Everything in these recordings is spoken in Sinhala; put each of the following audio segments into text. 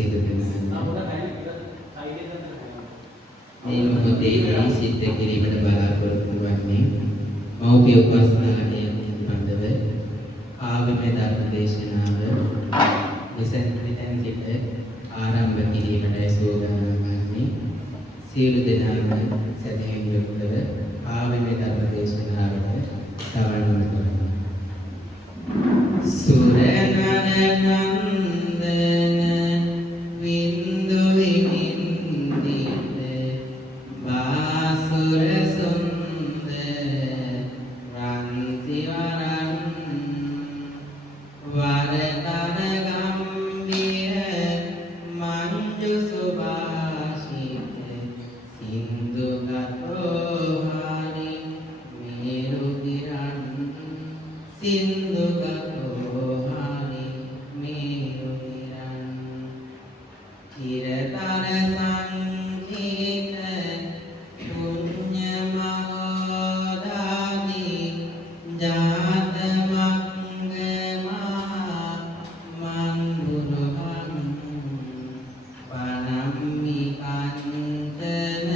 සියලු දෙනාම මේ මොහොතේදී සිද්ධ කිරීමට බලාපොරොත්තු වන්නේ මෞපිය උපස්ථානයේ පිළිබඳව ආගමේ ධර්ම දේශනාව මෙතෙන් සිට ආරම්භ කිරීමට සූදානම් වන්නේ සියලු දෙනාම සදහැයෙන් යුක්තව ආගමේ ධර්ම දේශනාවට සවන් දෙනවා. සුරනනනන්දන වින්දු විනින්දිත බාසුර සුන්දර රන්තිවරන් වරතන ගම්බිර මංජු සුභාෂිත සින්දු ගතෝ හරි මේරු ගිරන් සින්දු ගතෝ හරි මේරු ගිරන් චිරතර සංකීත පුඤ්ඤ මෝදානි ජාත මංගමා මංගුරුහං පනම්මි අන්තන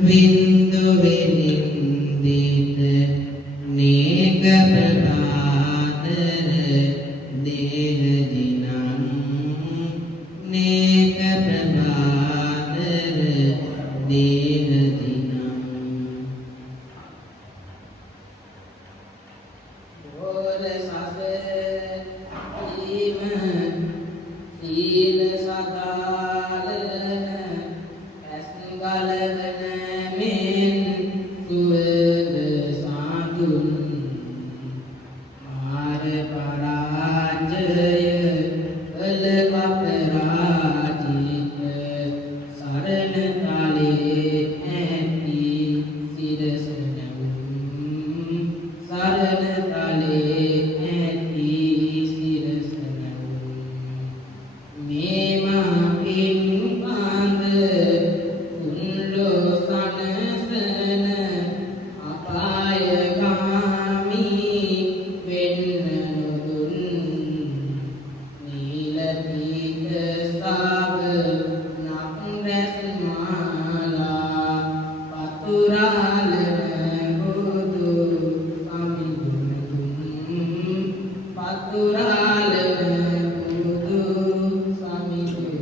වින්දු විනින්දිත නේක ප්‍රභාතර දේහ දිනං නේක ප්‍රභාතර දේහ දිනං ඕර සසර ඊම සීල සදාලන ඇස් ගලවන මෙන් සුවද සාදුන් මාර පරාජය කළ කපරාජිත සරණ තලේ ඇති සිරසනවුම් සරණ තලේ ඇති සිරසනවුම් මේමා පින් බඳ උන්ලෝ සනසන අපායගාමී වෙන්න නොදුන් නීලපීත ස්ථාව නක්රැස් මාලා පතුරාලන බුදු සමිඳුන් පතුරාලන බුදු සමිඳුන්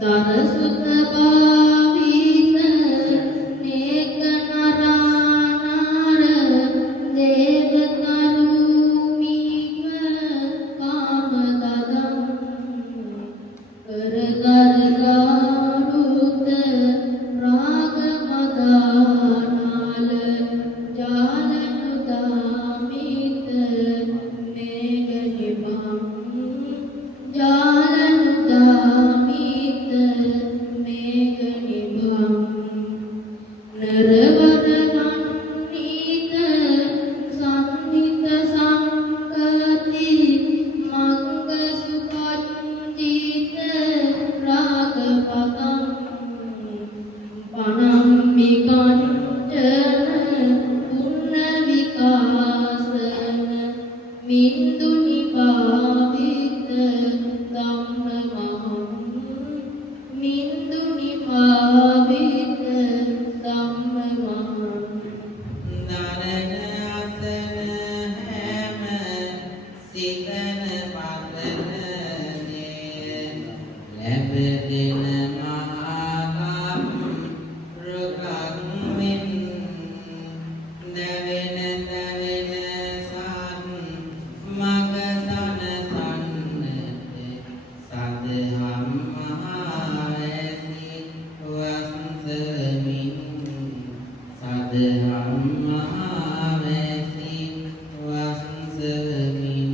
දරසුත භාවිත නේක නරානර දේව කරුමීව කාම දදම් කර ගාරුත රාග මදානාල ජාලනු දාමිත මේඝ නිබම් ජාලනු දාමිත මේඝ නිබම් නරවර නන්නිත සම්හිත සංකති මංග සුකංජිත රාග පදම් පනම්මි කංචන පුන්න විකාසන මින්දු නිපාවිත ධම්මමහං මින්දු නිපාවිත ධම්මමහං නරන අසන හැම සිතන පතන ලැබෙන මහාකම් රුකං මෙන් දවෙන සත් මග සනසන්නට සදහම් මහාවැසි වස්සමින් සදහම් මහාවැසි වස්සමින්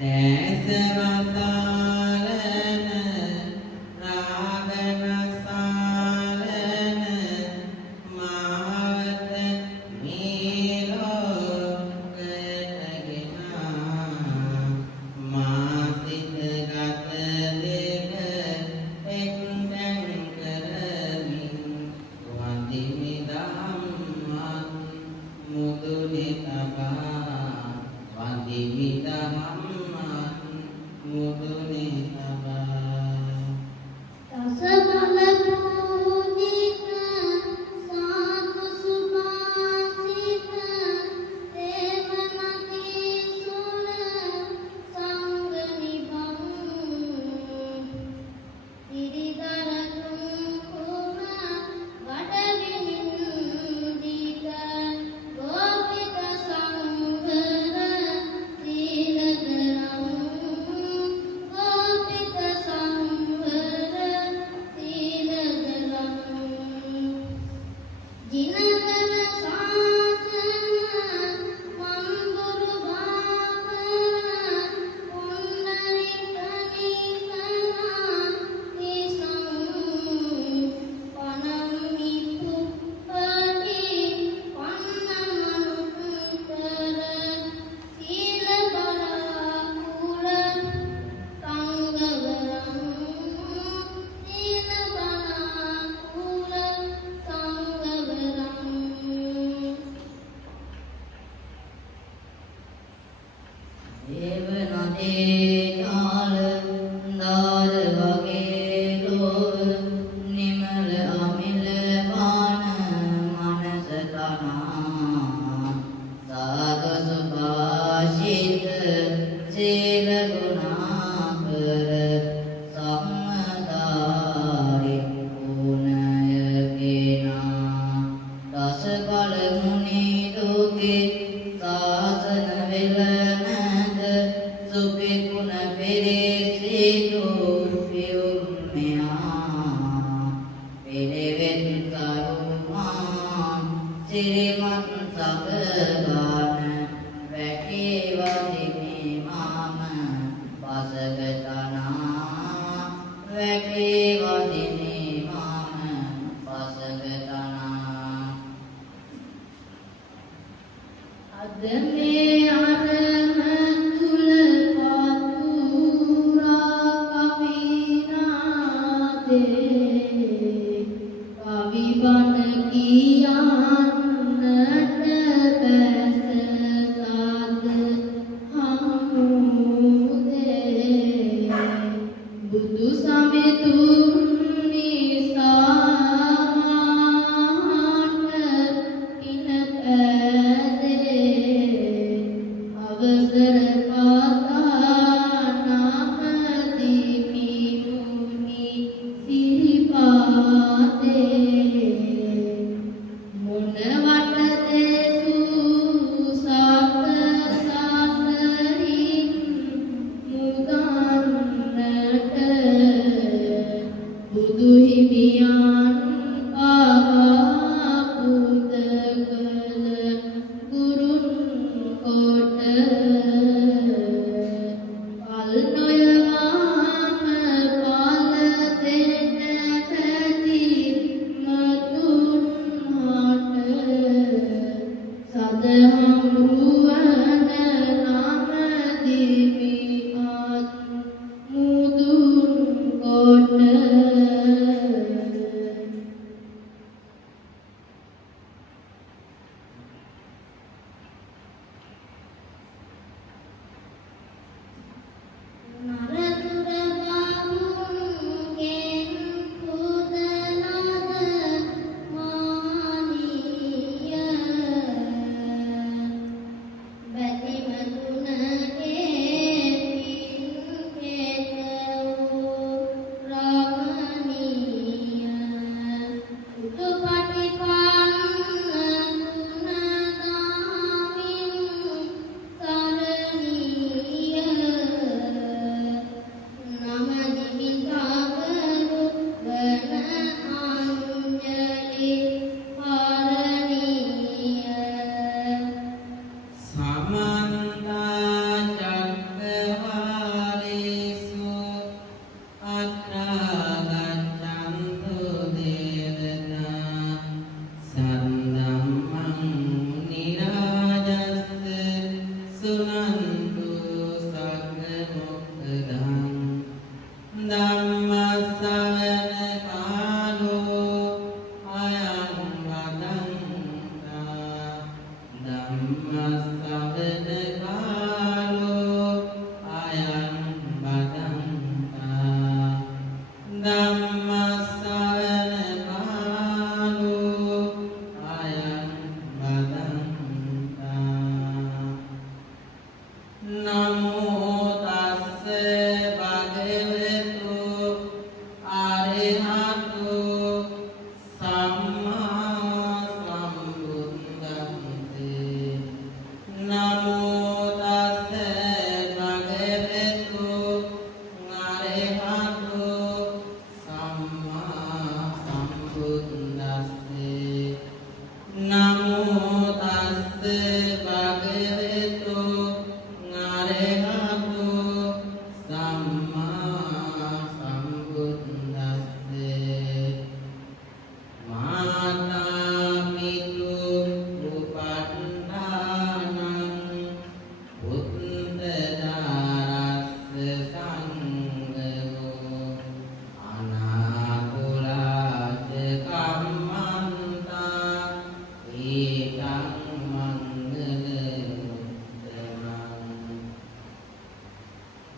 දැස වසාලන රාග රසාලන මාවත මේ ලෝකයට ගෙනා මාසිත ගත දෙක එක්තැන් කරමින් වඳිමි ධම්මං මුදුනේ තබා වඳිමි ධම්මං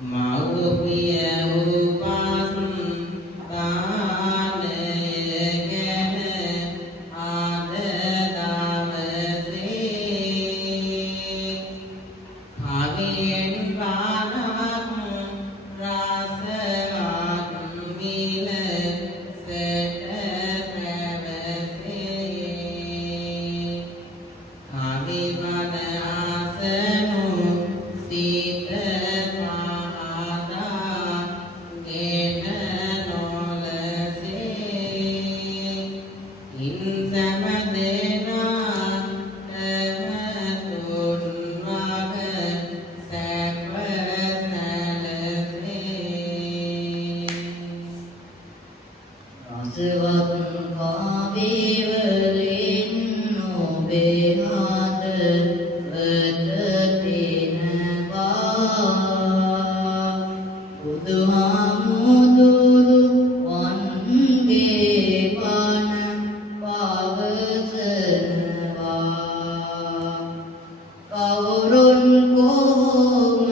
මෞපිය උපස්ථානය ගැන ආද දවසේ භාගයෙන් බානක් රසවත් මිල සැට පැවසේ භාගිවන ආසනු සීත පාදා ගෙන නොලසේ ඉන් සමදෙනා තවතුන් වග සැප සැලසේ රසවත් කාවේවලින් ඔබේ හදවත බුදුහාමුදුරු වන්ගේ බණ පවසනවා කවුරුන් කොහොම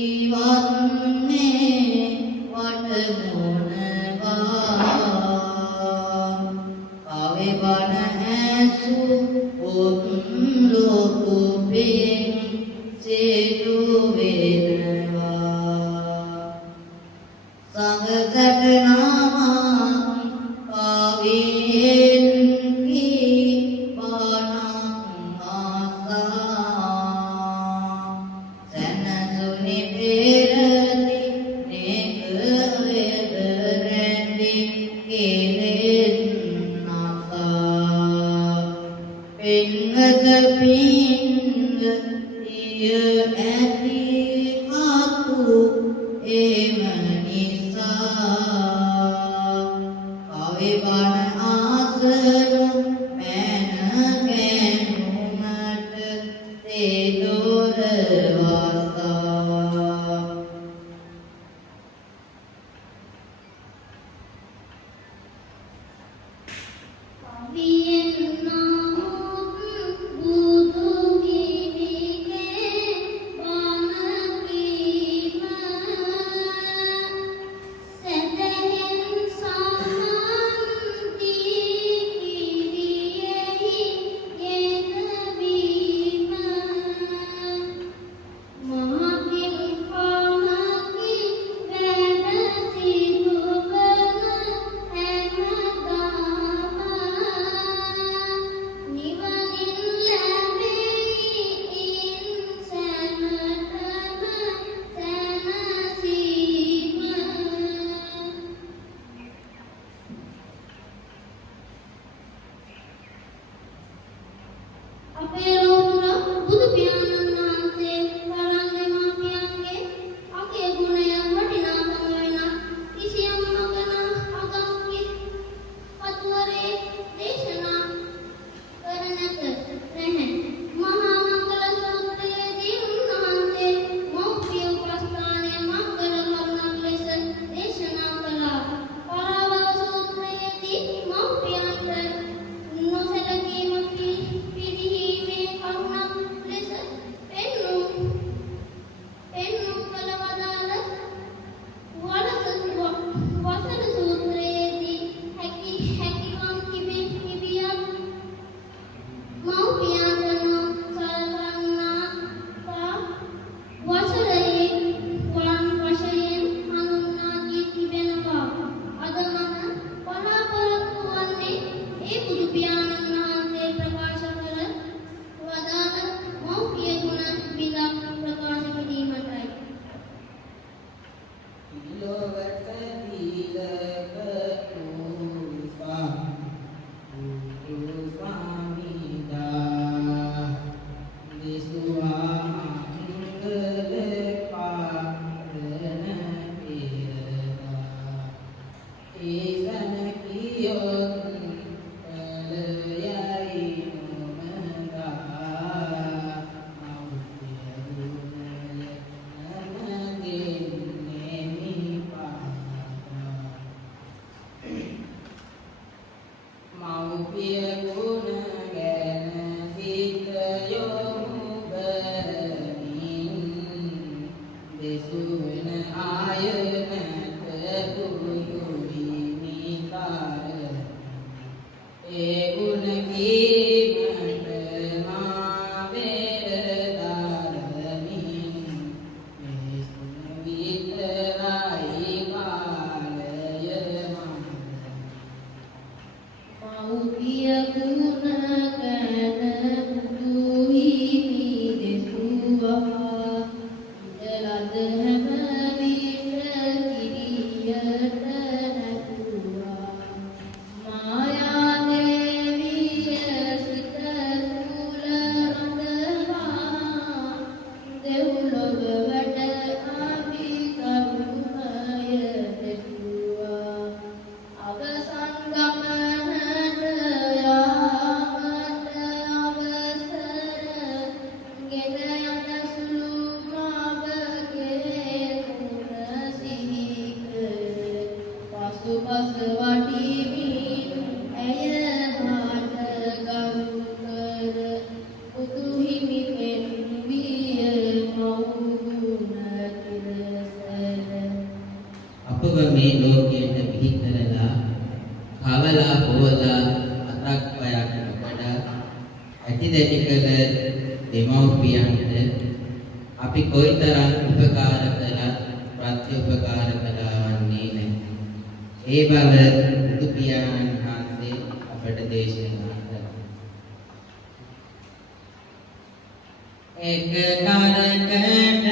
ඉවත්නේ වටමුණවා කවේ බණ ඇසු ඔතුන්ලොකු පෙන් සේතු වෙනවා සංගතක නාමං පාවියෙන් කී බණං ආසා සනසුනි පෙරති නේක වේද රැඳි කෙලෙස් නසා පින්ගත පින්ග තිය ඇති කතු එම නිසා කවේ බණ ආසනු මැන ගැනුමට තේ දොර වසා කවියෙන් නමුත් බුදු ගිනිගේ බණ කීම සුවන ආයනක කුරුයි මිතාර ඒ ගුණ කීමට මා වේරදාරමින් මේ සුන විතරයි කාලය මා මෞපිය ගුණ ගැන බුදුහිමි දෙසුවා ඉදලද හැම විට කිරියට නැතුවා මායා දේවිය සිත තුල රඳවා දෙව්ලොව වැඩ ආවි කරුණය දෙසුවා අවසන් ගමනට යාමට අවසර ගෙන යන සුළු මාවගේ මුණ සිහි කර පසුපස වඩිමින් ඇය හාට ගරු කර බුදුහිමි පෙන්විය මව් ගුණ කිරසර අපව මේ ලෝකයට බිහි කරලා කවලා හොවලා අතක් පයක් නොකඩ ඇති දෙටි කළ දෙමව්පියන්ට අපි කොයිතරම් උපකාර කළා ප්‍රත්‍යඋපකාර කළා වන්නේ නැහැ. ඒ බව බුදු පියාණන් වහන්සේ අපට දේශනා කළා. එක කරකට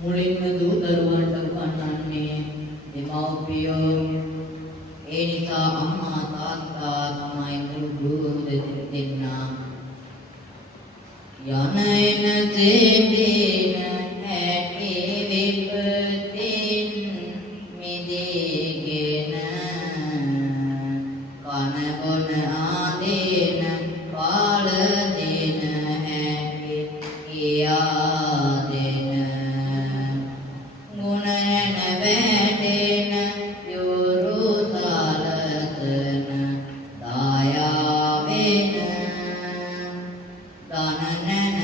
මුලින්ම දූ දරුවන්ට උගන්වන්නේ දෙමව්පියෝ. ඒ නිසා අම්මා තාත්තා තමයි මුළු ගුරු දෙන්නා. යන එන සේදීන ඇටේ විපතින් මිදීගෙන කන බොන ආදීන පාල දෙන හැටි කියා දෙන ගුණයන වැඩෙන යුරු සලසන දායා වෙන දනනන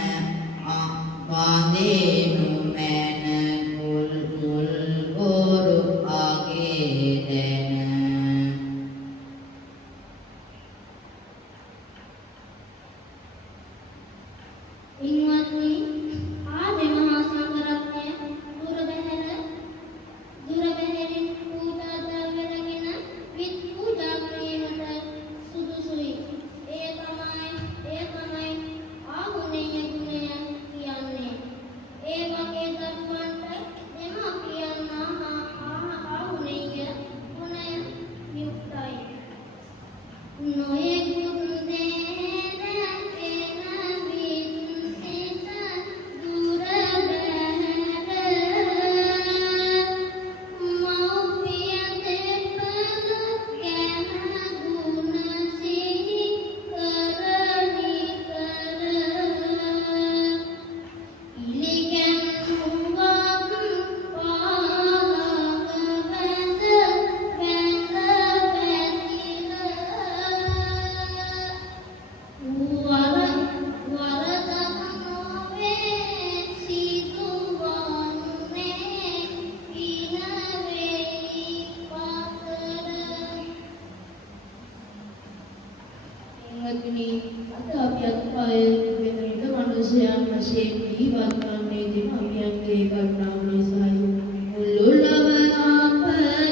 පින්වත්නි අද අපි අත්පය වෙනවිට මනුෂ්‍යයන් වශයෙන් ජීවත් වන්නේ දෙවියන්ගේ කරුණාව නිසායි. මුළු ලව අප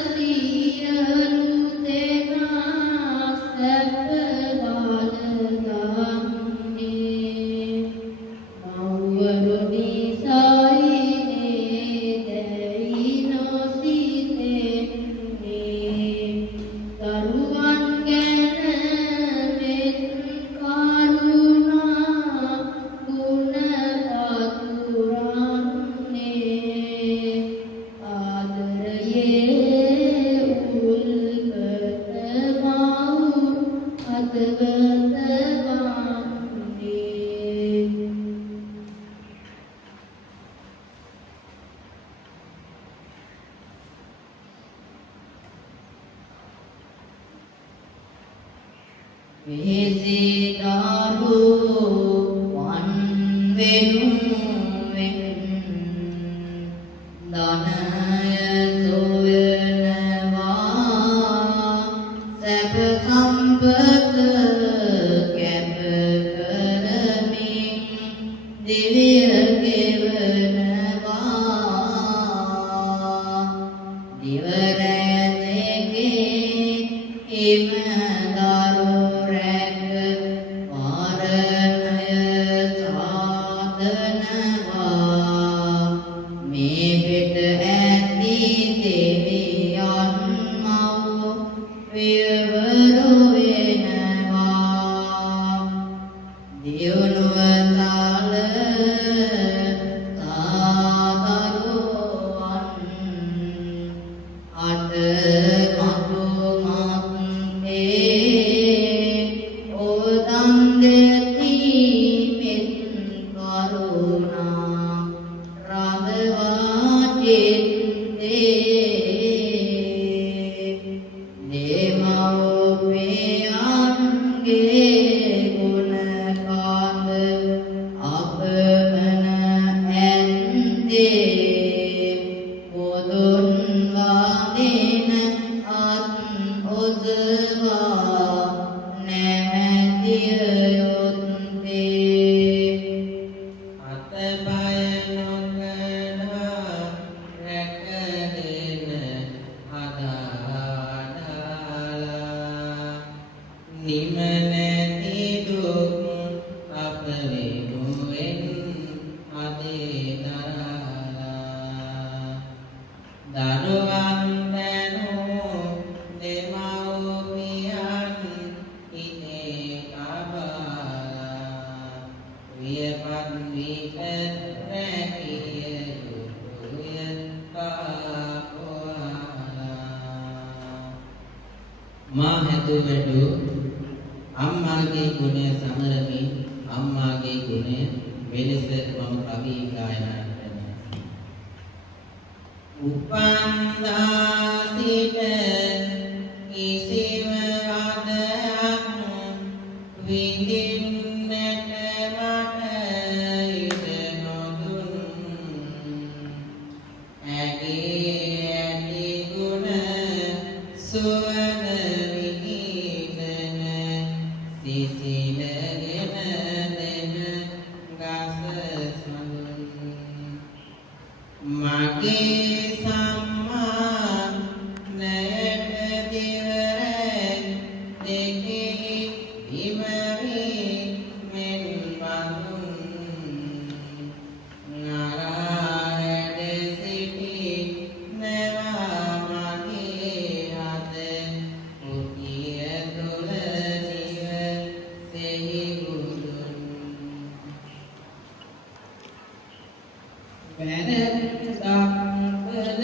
සියලු දෙනා සැප බාලගන්නේ මව්වරු නිසායි නේදයි නොසිතෙන්නේ දරුවන් ගැන මෙත් කරුණා ගුණ පතුරන්නේ ආදරයේ උල්පත මව් අතගත වන්නේ විසිතාරු වන් වෙනුවෙන් ධනය සොයනවා සැප සම්පත කැප කරමින් දිවිය ගෙවනවා දිවරැතෙගේ හිම දරු රැක වාරණය සාධනවා මේ පිට ඇති දෙවියන් මව වියවරු වෙනවා දියුණුව සාල සාදරුවන් අට මතු මත්තේ ඕදන් දෙති මෙත් කරුණා රඳවා චිත්තේ දෙමව්පියන්ගේ ගුණ කාන්ද අපමණ ඇත්තේ පොදුන් වදින අත් ඔසවා නැමැතිය යොත්තේ අතපය නොකඩා රැකගෙන අදාඩාලා නිම නැති දුක් අප වෙනුවෙන් අදේ දරාලා දරුවන් දැනූ දෙමව්පියන් හිතේ කබාලා වියපත් විට රැකිය යුතුය කාපුවාලා මා හැදුවැඩු අම්මාගේ ගුණය සමරමින් අම්මාගේ ගුණය වෙනස මම කවි ගායනා කරනවා. උපන්දා සිට කිසිම වදයක් විඳින්නට මට ඉඩ නොදුන් ඇගේ ඇති ගුණ සුවඳ විහිදෙන සිසිලගෙන දෙන ගස සඳුන් මගේ සම්මා නයට දිවර දෙකෙහි හිමවි මෙන් බඳුන් නරාහැඩ සිටි නැවා මගේ අත කුටිය තුළ නිව සෙහි ගුදුන් වැරැද්දක්ද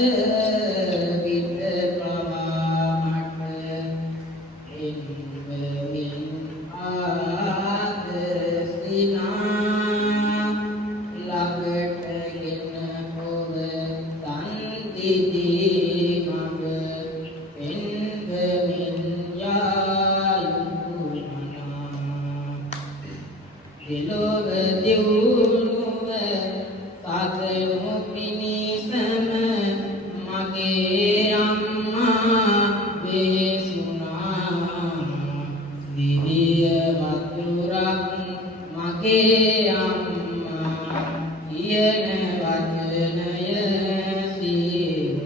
විට පවා මට එන්වමින් ආදසිනා ළඟටගෙන ඔබ තන්තිදී මඟ පෙන්වමින් යායුතු මනා දෙලොව දියුණුව සාදනු පිණිසම මගේ අම්මා වෙසුනා දිවියවත් මගේ අම්මා කියන වචනය සිහිවුණා.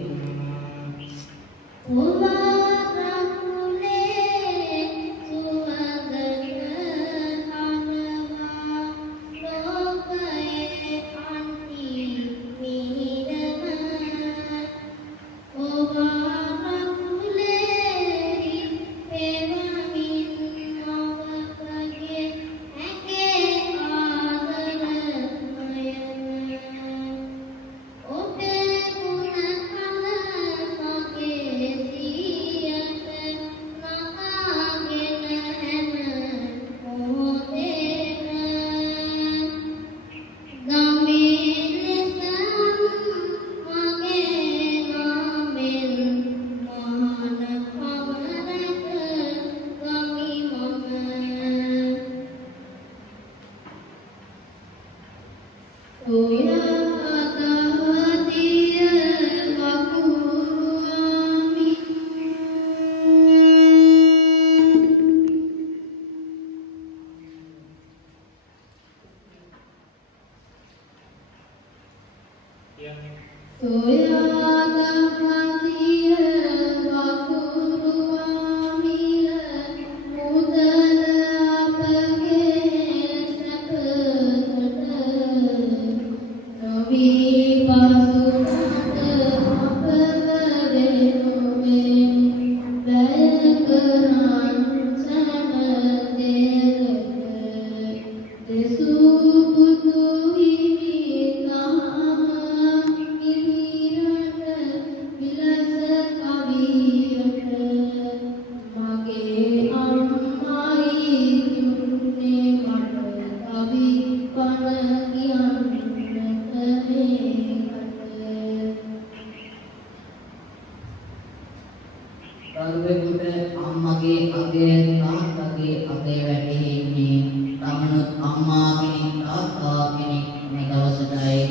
දරුවෙකුට අම්මගේ අගය තාත්තගේ අගය වැටහෙන්නේ තමනුත් අම්මා කෙනෙක් තාත්තා කෙනෙක් මේ දවසටයි.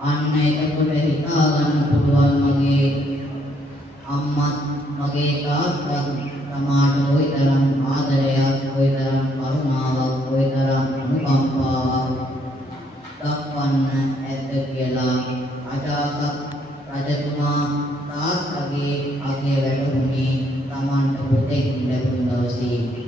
අන්න එතකොට හිතා ගන්න පුළුවන් මගේ අම්මත් මගේ තාත්තත් තමාට කොයිතරම් ආදරයක්, කොයිතරම් කරුණාවක්, කොයිතරම් අනුකම්පාවක් දක්වන්න ඇද්ද කියලා. අජාසත් රජතුමා තාත්තගේ අගය වැටුනේ තමන්ට පුතෙක් ලැබුණ දවසේ.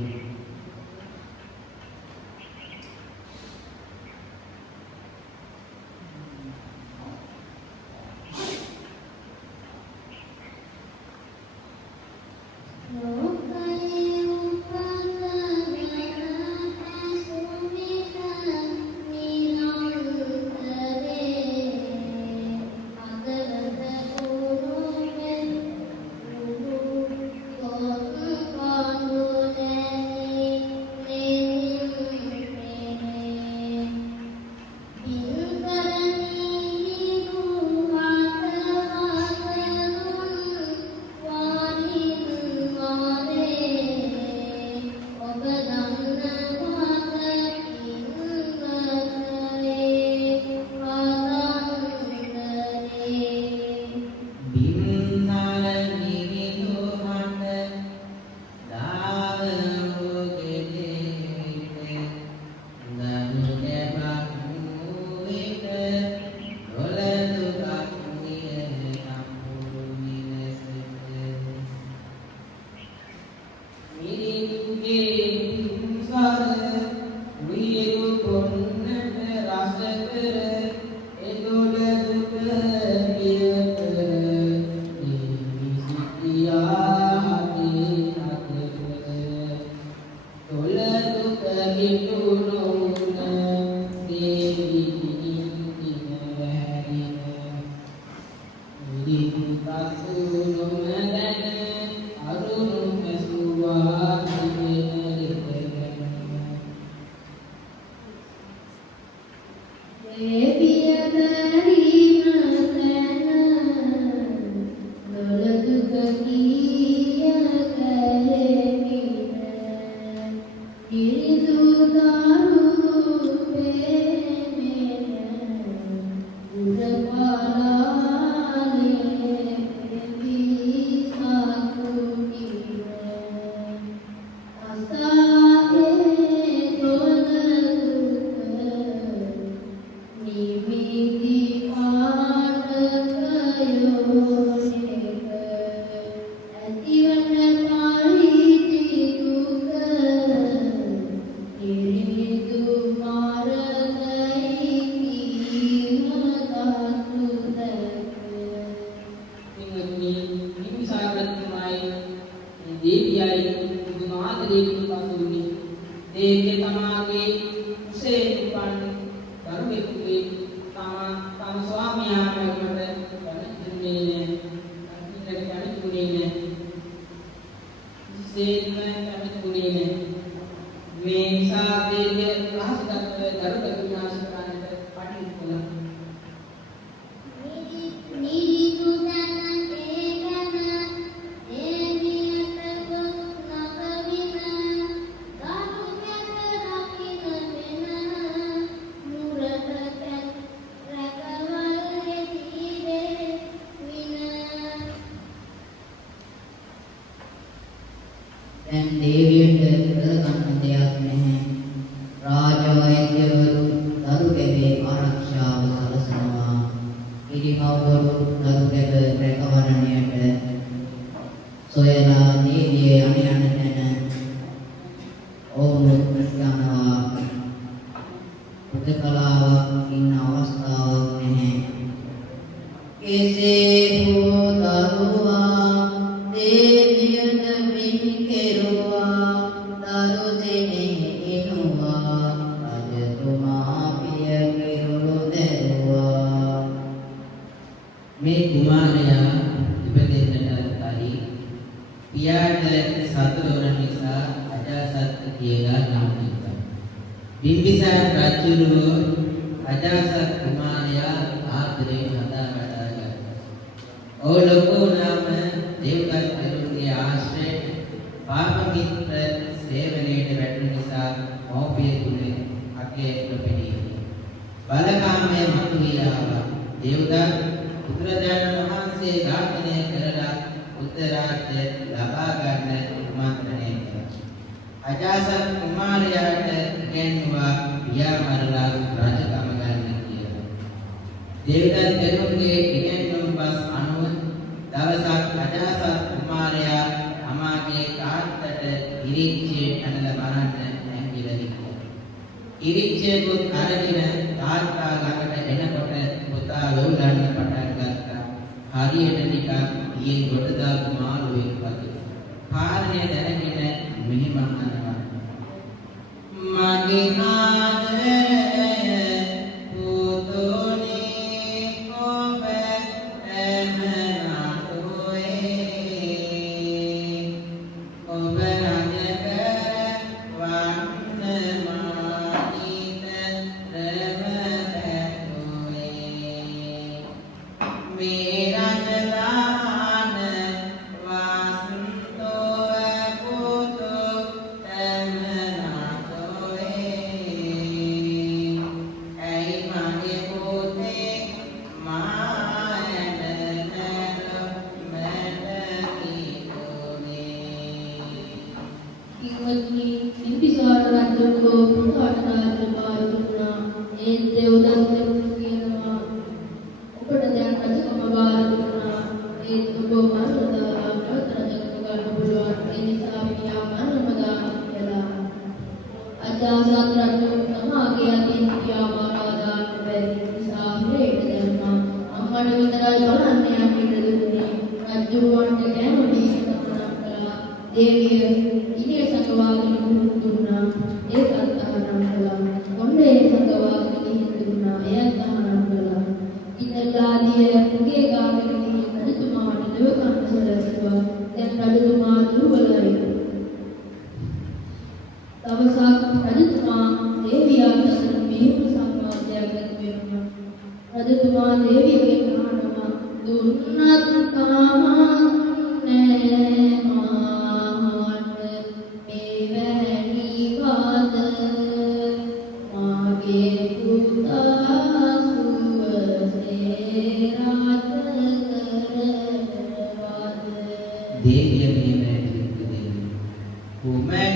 දේවිය තමාගේ කුසේ උපන් දරුවෙකුගේ තම ස්වාමියාට දුන්නේ නැහැ. සේම කමිතුනේ මේ නිසා දේවිය රහසගත දරුවෙකු විනාශ කරන්නට පටින් කළා. දැන් දේවියට කරගන්න දෙයක් නැහැ. රාජවෛද්‍යවරු දරු ගැබේ ආරක්ෂාව සලසනවා. ඉරිමව්වරු දරු ගැබ රැකවරණයට සොයලා දේවිය යන තැන ඔවුන් යනවා. උදකලාවක් ඉන්න අවස්ථාවක් නැහැ. කෙසේ හෝ දරුවා දේවියද මිහි කෙරුවා දරුසෙනෙහි එනුවා රජතුමා පිය කිරුළු දැරුවා. මේ කුමාරයා ඉපදෙන්නට කලින් පියාට සතුවර නිසා අජාසත් කියලා නම් දුන්නා. බිම්බිසාර රජුගේ අජාසත් කුමාරයා ආදරයෙන් හදා වඩා ගත්තා. ඕලකෝනාම දේවදත්ත තෙරුන්ගේ ආශ්‍රයෙන් පාප මිත්‍ර සේවනයේට වැටුණු නිසා මෞපිය තුලේ අකේ ප්‍රපෙණී බලකාමයේ මතුවී ආවා. දේවදත්ත බුදුරජාණන් වහන්සේ ඝාතනය කරලා උත්තරාර්ථය ලබා ගන්න ආමන්ත්‍රණය කළා. අජාසත් කුමාරයාට ඉගෙනුවා පියා මරලා රජකම ගන්න කියලා. දේවදත්ත තෙරුන්ගේ ඉගෙනුම් බස් අනුව දවසක් අජාසත් කුමාරයා අමාගේ තාත්තට ඉරිච්චේ ඇනලා බලන්න නැංගිලා හිටියා. ඉරිච්චේකුත් අරගෙන තාත්තා ළඟට එනකොට පුතා ලෝලන්න පටන් ගත්තා. හරියට නිකන් ඊයේ ගොඩ දාපු මාළුවෙක් වගේ. කාරණය දැනගෙන මෙහිම අහනවා. මගේ ආදරය Amen.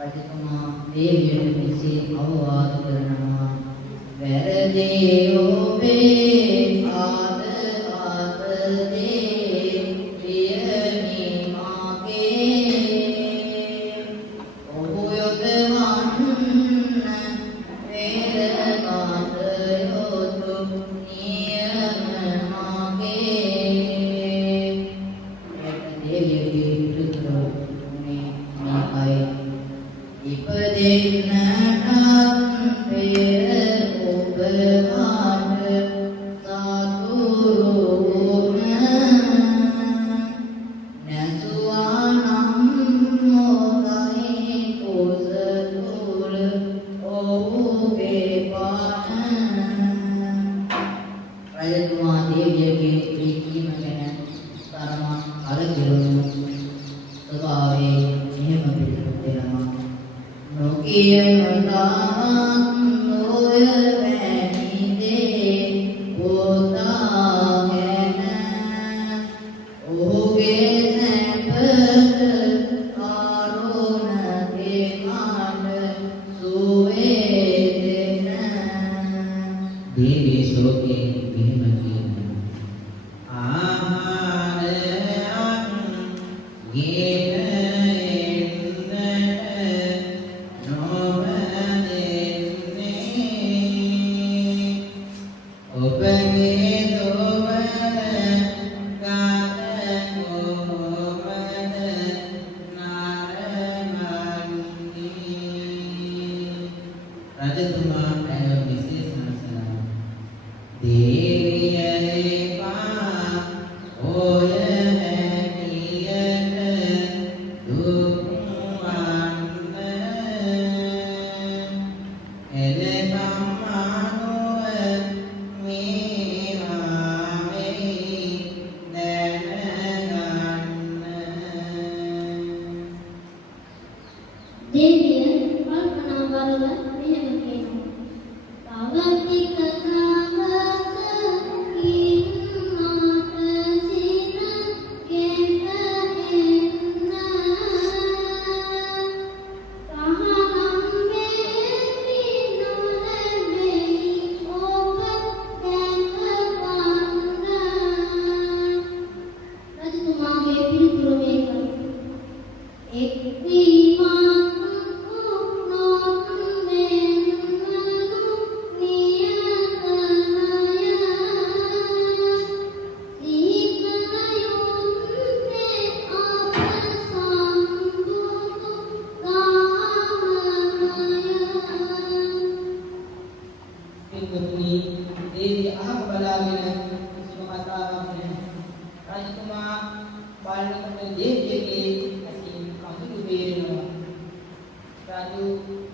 රජතුමා දේවියට මෙසේ අවවාද කරනවා. වැරදි ඔබේ ආද ආසදේ ප්‍රියනි මාගේ ඔහු යොදවන්න වේදනාත යොදු නියම මාගේ. දේවියගේ පිටුතුනේ මායි ඉපදෙන්නටත් පෙර ඔබ මාට සතුරු නැසුවානම් මොකයි කුස තුල ඔහුගේ පාන. රජතුමා දේවියගේ ප්‍රීතිම ගැන තරමක් අරගලුණු ස්වභාවයේ මෙහෙම පිළිතුරු දෙනවා. නොකියනතාක් නොය වැනිදේ පොතා ගැන ඔහුගේ සැපට කරුණ දෙමට සුවේ දෙන. දේවී ශෝකේ මෙහෙම කියනවා. ආහාරයක් ගෙන එන්නට නොබැඳෙන්නේ ඔබගේ දොවන ගත කොහොමද නරඹන්නේ. රජතුමා ඇය මෙසේ සනසනවා. දේවිය එපා ඔය හැටියට දුක් වන්න. එලෙකම් අනුව මේවා වෙයි දැනගන්න. දේවිය කල්පනා කරලා මෙහෙම කියනවා. තව ටික දවසකින් මාත සින ගෙට එන්න. තහනම් වෙවි නොලැබෙයි ඔබ දැකගන්න. රජතුමාගේ පිළිතුර මේකයි. එක් වීමක් පින්වත්නි, දේවිය අහක බලාගෙන කිසිම කතාවක් නැහැ. රජතුමා බලනකොට දේවියගේ ඇසින් කඳුළු බේරෙනවා. රජු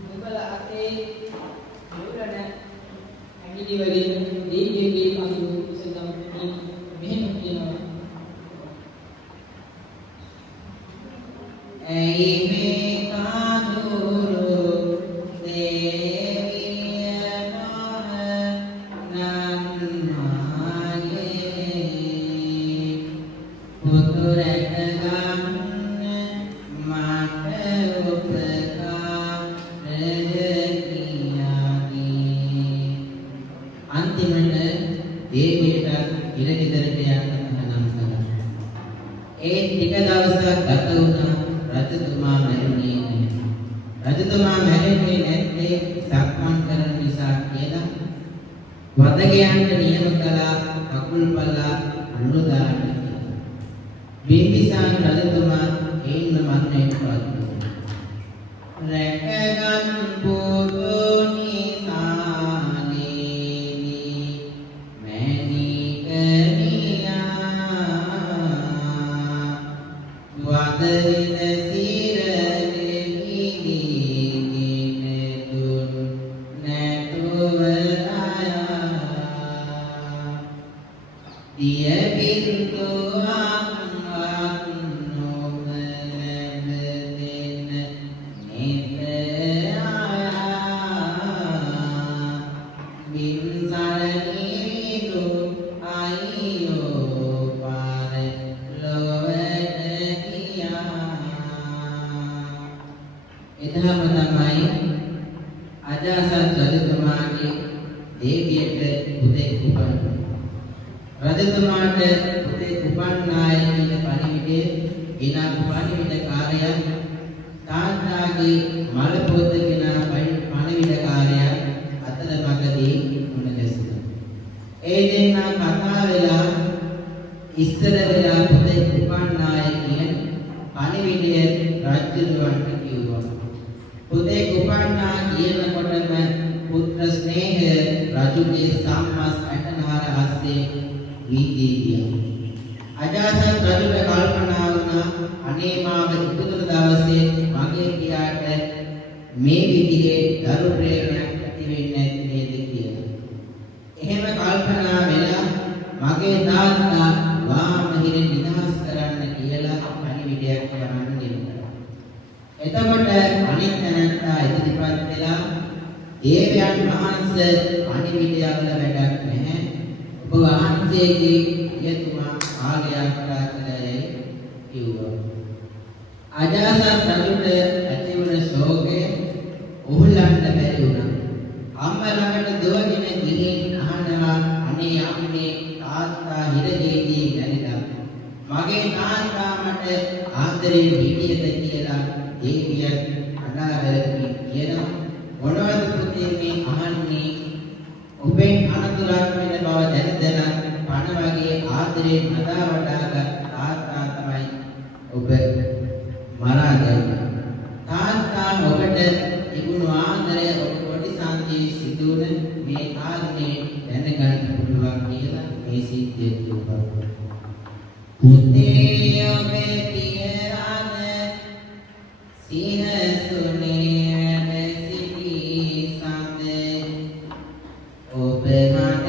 මුගල අතේ මුරණ ඇඟිලි වලින් දේවියගේ කඳුළු විසඳම් මෙහෙම කියනවා. ඇයි මේ කඳුළු දේවිය නන්නාගේ පුතු රැක ගන්න මට උපකාරය කියාගේ. අන්තිමට දේවියට ඉරගෙදරට යන්න තහනම් කළා. ඒ ටික දවසක් ගත වුණා. රජතුමා මැරුණේ නැහැ. රජතුමා මැරෙන්නේ නැත්තේ සක්මන් කරන නිසා කියලා වදකයන්ට නියම කළා කකුල් පල්ලා අඬු දාන්න කියලා. බිම්බිසාර රජතුමා ඒන්න මරණයට පත් වුණා. රැකගත් පුරුණි සානේනි මැණිකනියා වදරින සිරගෙහි දුන් නැතුව ආයා දිය බින්දුවක් එතනම තමයි අජාසත් රජතුමාගේ දේවියට පුතෙක් උපන්නා. රජතුමාට පුතෙක් උපන්නායි කියන පණිවිඩය එනා පණිවිඩකාරයා තාත්තාගේ මල පොතගෙන පණිවිඩකාරයා අතර මගදී මුණ ගැසුණා. ඒ දෙන්නා කතා වෙලා ඉස්සර වෙලා පුතෙක් උපන්නායි කියන පණිවිඩය රජුලවන්ට කිව්වා. පුතෙක් උපන්නා කියනකොටම පුත්‍ර ස්නේහය රජුගේ සම්මස් ඇටනහර හස්සේ වීදී ගියා. අජාසත් රජුට කල්පනා වුණා අනේ මාව ඉපදුන දවසේ මගේ පියාට මේ විදිහේ දරු ප්‍රේමයක් ඇති වෙන්නේ නැති නේද කියලා. එහෙම කල්පනා වෙලා මගේ තාත්තා වාමහිරෙන් නිදහස් කරන්න කියලා පණිවිඩයක් කරන්න දෙන්නා. එතකොට අනිත් තැනත්තා ඉදිරිපත් වෙලා දේවයන් වහන්සේ පණිවිඩයවල වැඩක් නැහැ. ඔබ වහන්සේගේ යතුමා ආලයක් කරාකලයි කිව්වා. අජාසත් රජුට ඇතිවන ශෝකය උහුලන්න බැරි වුණා. අම්මා ළඟට දුවගෙන ගිහින් අහනවා අනේ අම්මේ තාත්තා හිරේදී නැරිලා. මගේ තාත්තා මට ආදරේ පිටියද කියලා දේවියන් අඬාරේ කියනවා. මොනවද පුතේ මේ අහන්නේ? ඔබෙන් අනතුරක් වෙන බව දැන පණ වගේ ආදරේ මදා වඩාගත් තාත්තා තමයි ඔබ මරා දැම්මේ. තාත්තා ඔබට තිබුණු ආදරය ඔබ කොටි සාන්තිය සිදුවන මේ කාරණේ දැනගන්න පුළුවන් කියලා මේ සිද්ධිය කිව්වා. පුතේ ඔබේ පියරාද සිනසුනේ උදේ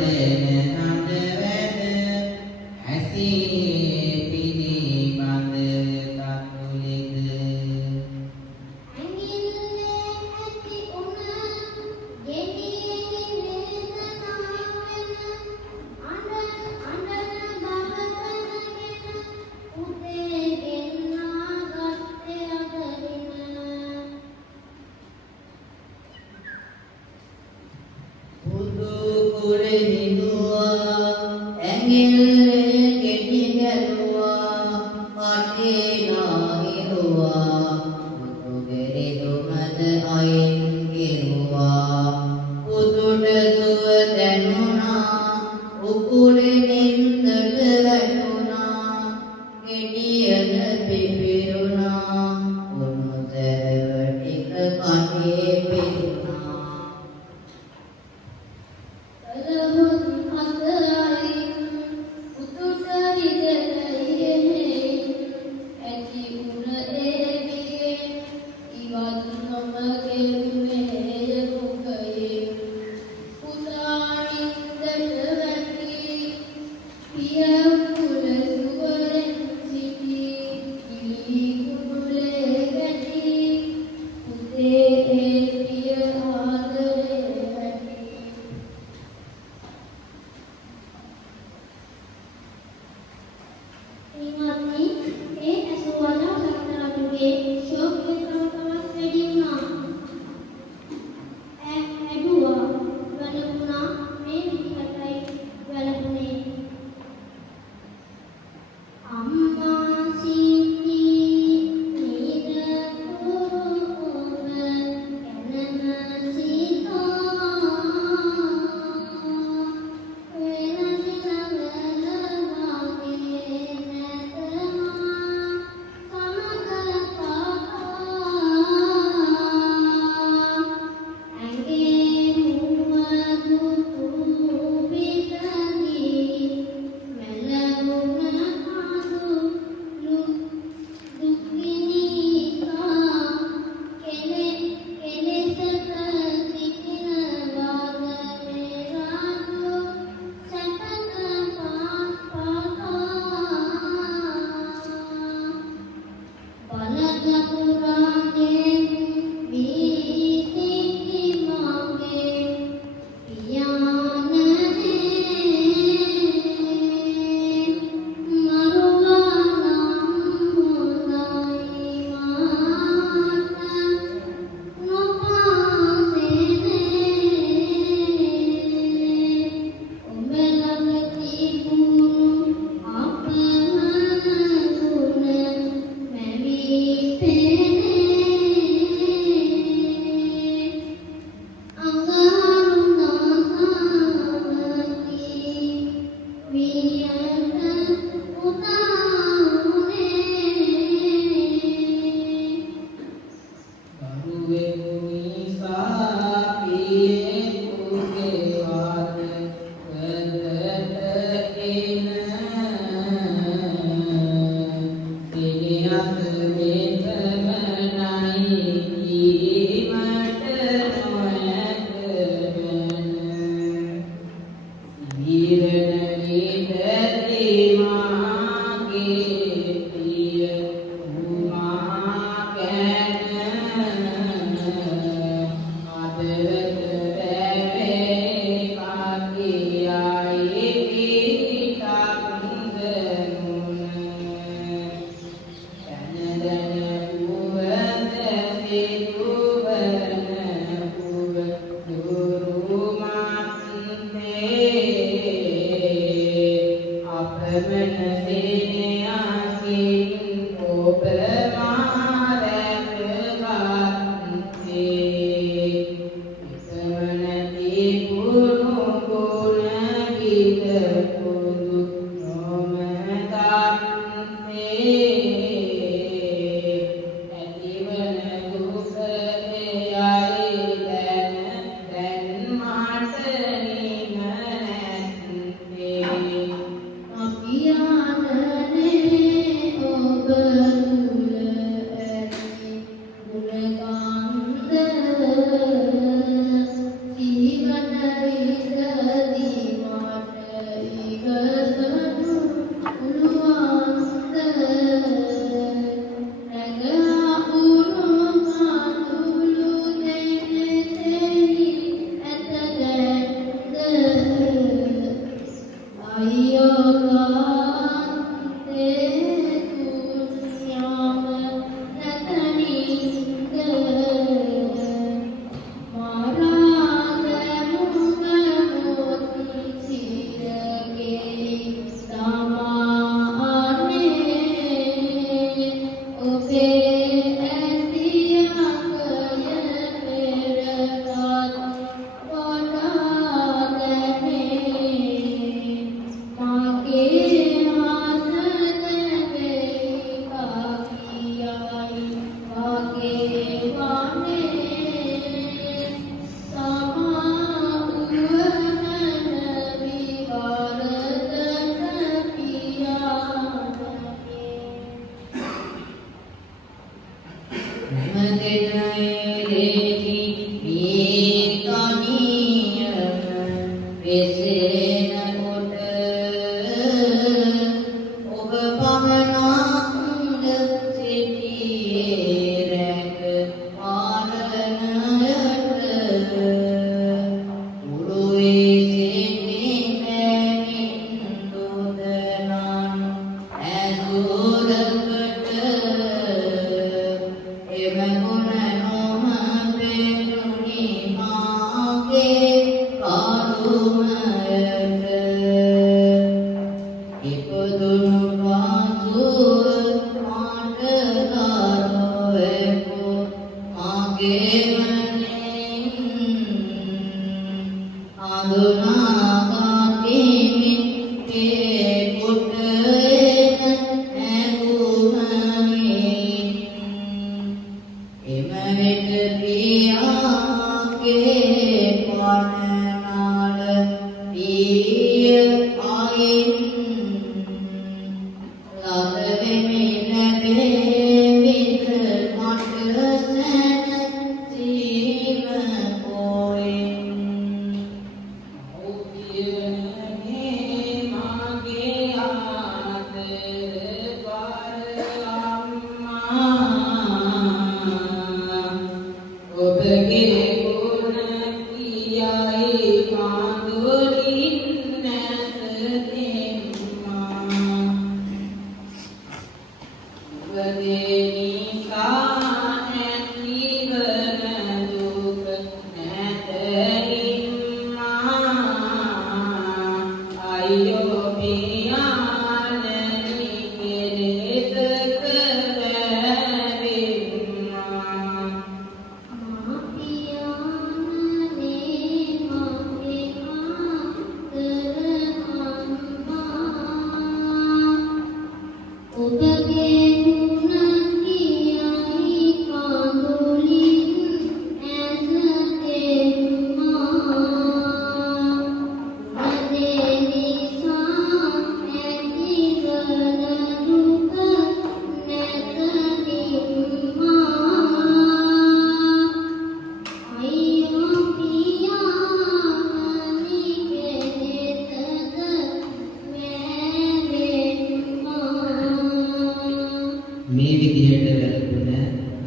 මේ විදිහට වැළපුණ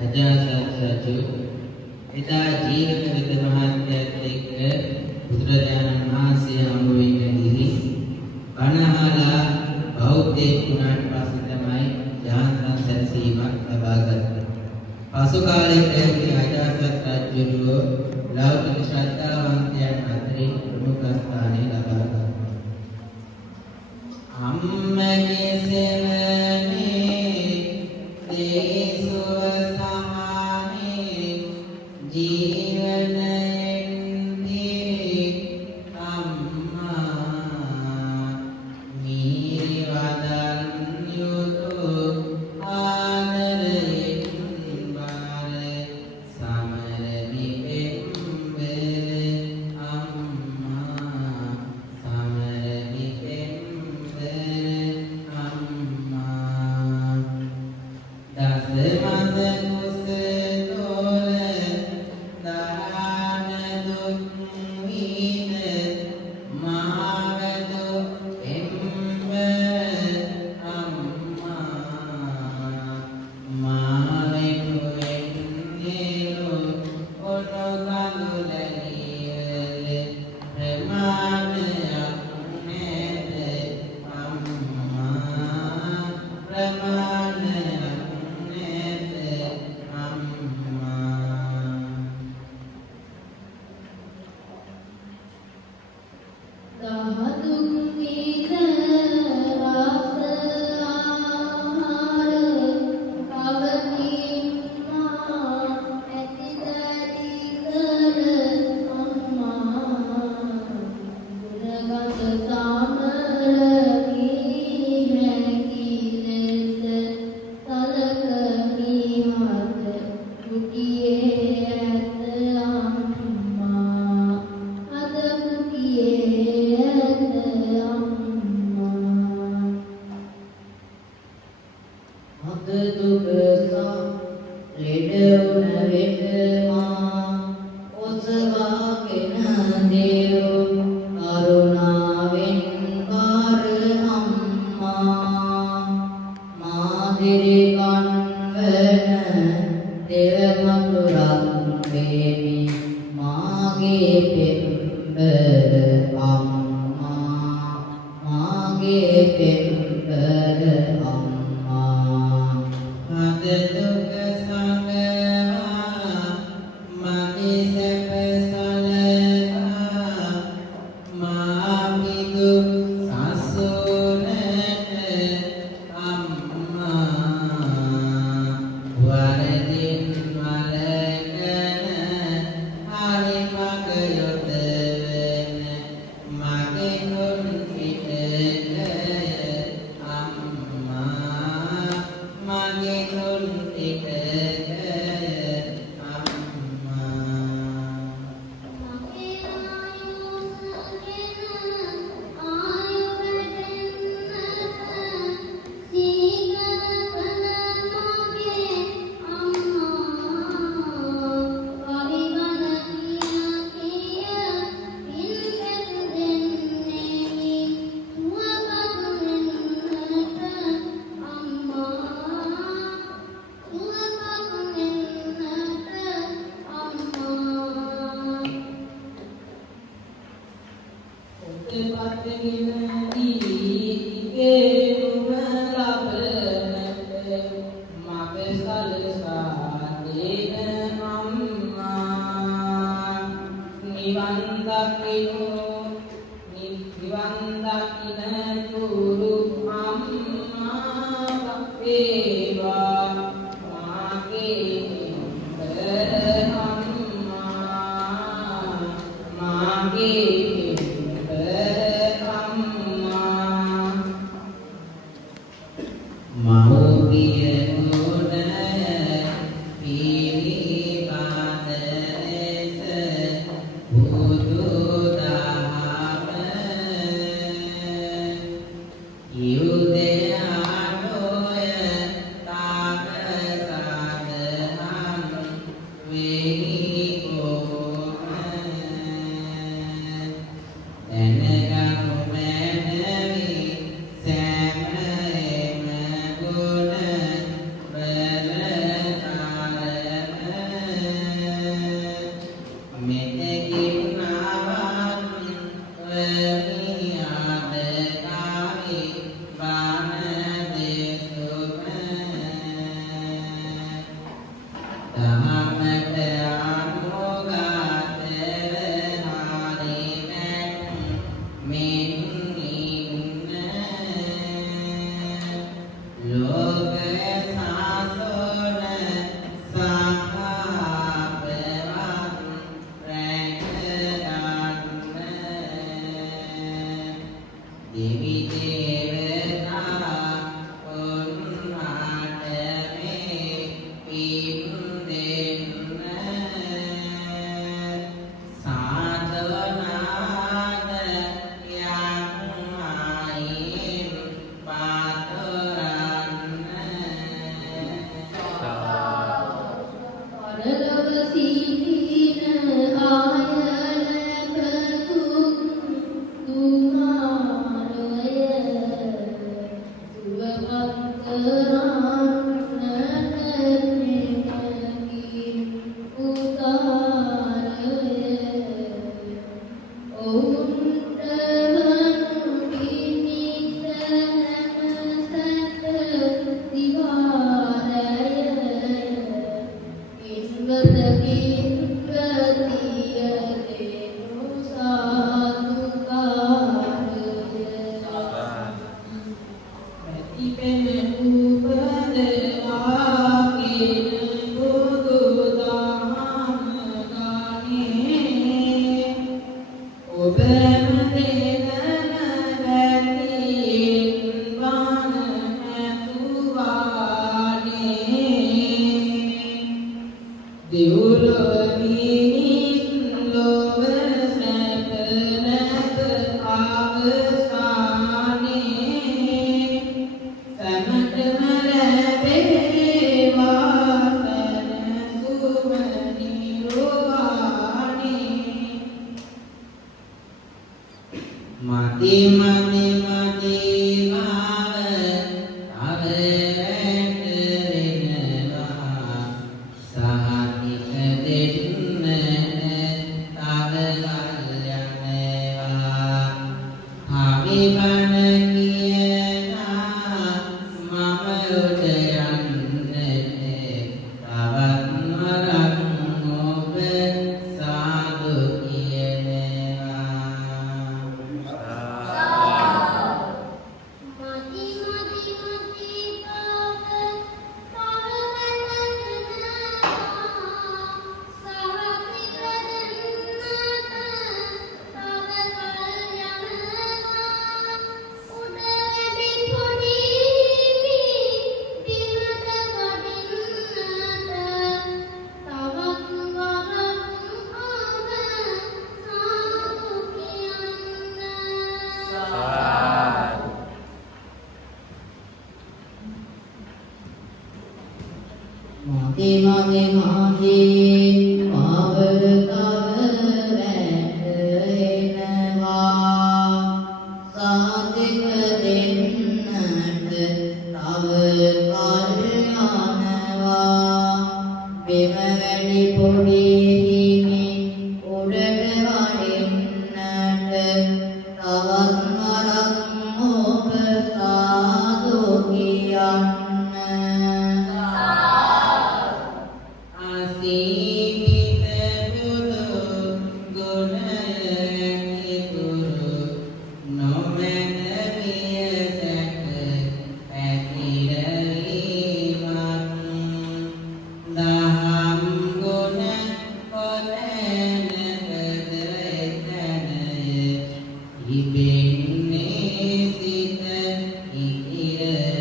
අජාසත් රජු එදා ජීවිත විද මහත්යත් එක්ක බුදුරජාණන් වහන්සේ හමු වෙන්න ගිහි බණහලා බෞද්ධයෙක් වුණාට පස්සේ තමයි ජාතක සැලසීමක් ලබා ගත්තේ. පසු කාලයකදී අජාසත් රජු ලෞකික ශ්‍රද්ධාවන්තයන් අතරින් ප්‍රමුඛ ස්ථානය ලබා ගත්තා. අම්මගේ සෙවණේ දේසුව සමානේ ජීවනයේදී අම්මා මිරිවදන් යුතු ආදරයෙන් බාර සමරමි පෙම්බර අම්මා සමරමි පෙම්බර අම්මා දස මස කුසතෝල දාන දුක් වින මහවදු පෙම්බර අම්මා මාවෙතු වෙන්නේලු ඔනකලුලනියල ප්‍රමාණයක් නැත අම්මා ප්‍රමාණයක් නැත අම්මා දහදුක් විඳ රස ආහාර කවනිම්මා ඇතිදරි කර අම්මා ගුණගත සාමරමි හැකි ලෙස සලකමි හත කුටියේ ඇත අම්මා අද කුටියේ ඇත අම්මා අද දුක සා ලෙඩ වුණ වෙතමා ඔසවාගෙන දේව කරුණාවෙන් බාර අම්මා මාදිරි කන්වන දෙවමතුරක් වේමි මාගේ පෙම්බර අම්මා මාගේ පෙම්බර අම්මා අද දුක සංගවා මගේ සැප සලකා මා පිදු සසුනට අම්මා වරදින් වලකන හරි මග යොදවන උඩට වඩින්නට තවත් වරක් ඔබ සාදු කියන්න. ආසීනිත බුදු ගුණය කිතුරු නොමැත විය සැක පැතිරවීමක් දහම් ගුණ කොතැනකද එතැනය ඉබෙන්නේ සිත ඉතිරයාමක්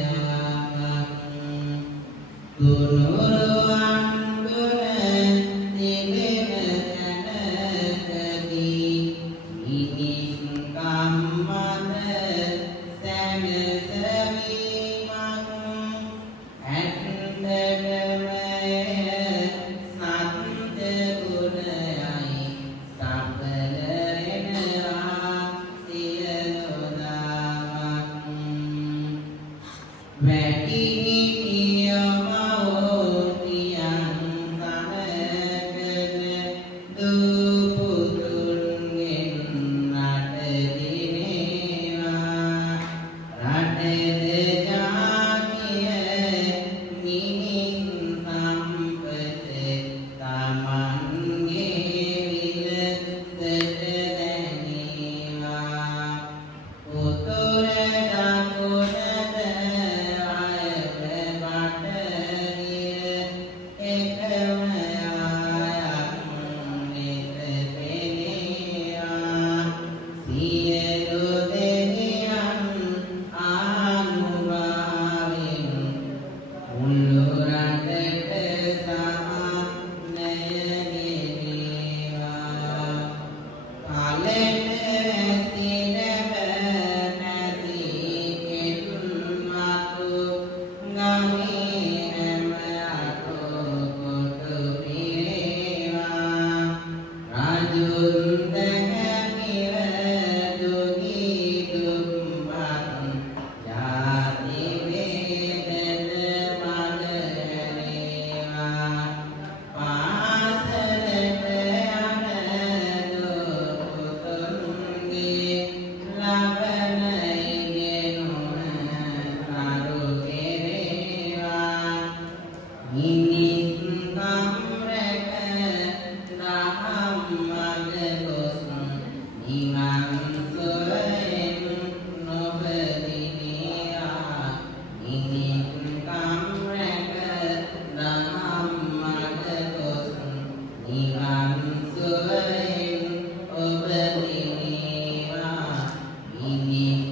තුනුරුවන් ගුණ තිබෙන තැනකදී මිනිස් කම්මද සැනසවීමක් ඇත්තටම සත්‍ය ගුණයයි සඵලෙනවා සියලු දාමක් වැටිනියමෝතියන් සනකන දුපුතුන්ගෙන් රට දිනේවා රටද ජාතිය මිනිස් සම්පත තමන්ගේ විලසට දැනේවා උතුර දකුණද අයද බටහිර එකම ආයක් නෙත පෙනේවා සියලු දෙවියන් ආනුභාවයෙන් මුළු රටට සමනය ගෙනේවා පලෙන සිනම නැති කෙත්මතු ගමේ හැම අතෝ කොටු පිරේවා රජුන් දැකමිව දුගී දුම්බත් ජාති වේදන මගහැරේවා පාසලට යන දුපුතුන්ගේ ලබන ඉගෙනුම සරු කෙරේවා මිනිස් කම්රක දහම් මග ගොස් නිවන් සොයෙන් නොබදිනේවා මිනිස් කම්රක දහම් මග ගොස් නිවන් සොයෙන් ඔබ දිනේවා මිනිස්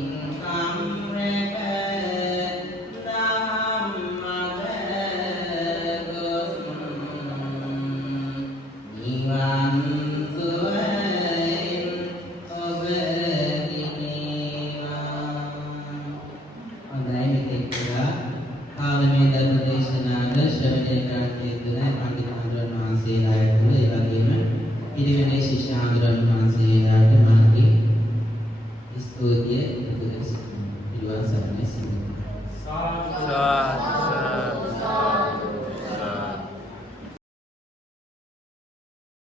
කම්රක දහම් මග ගොස් නිවන් සොයෙන් ඔබ දිනේවා. හොඳයි මෙතෙක් පුරා කාලමේ ධර්ම දේශනාවල ශ්‍රවණය කරන්න යෙදුණ පඬිත් ආනන්ද වහන්සේලා ඇතුළු ඒ වගේම පිරිවෙනේ ශිෂ්‍ය ආනන්ද වහන්සේලාට මාගේ ස්තුතිය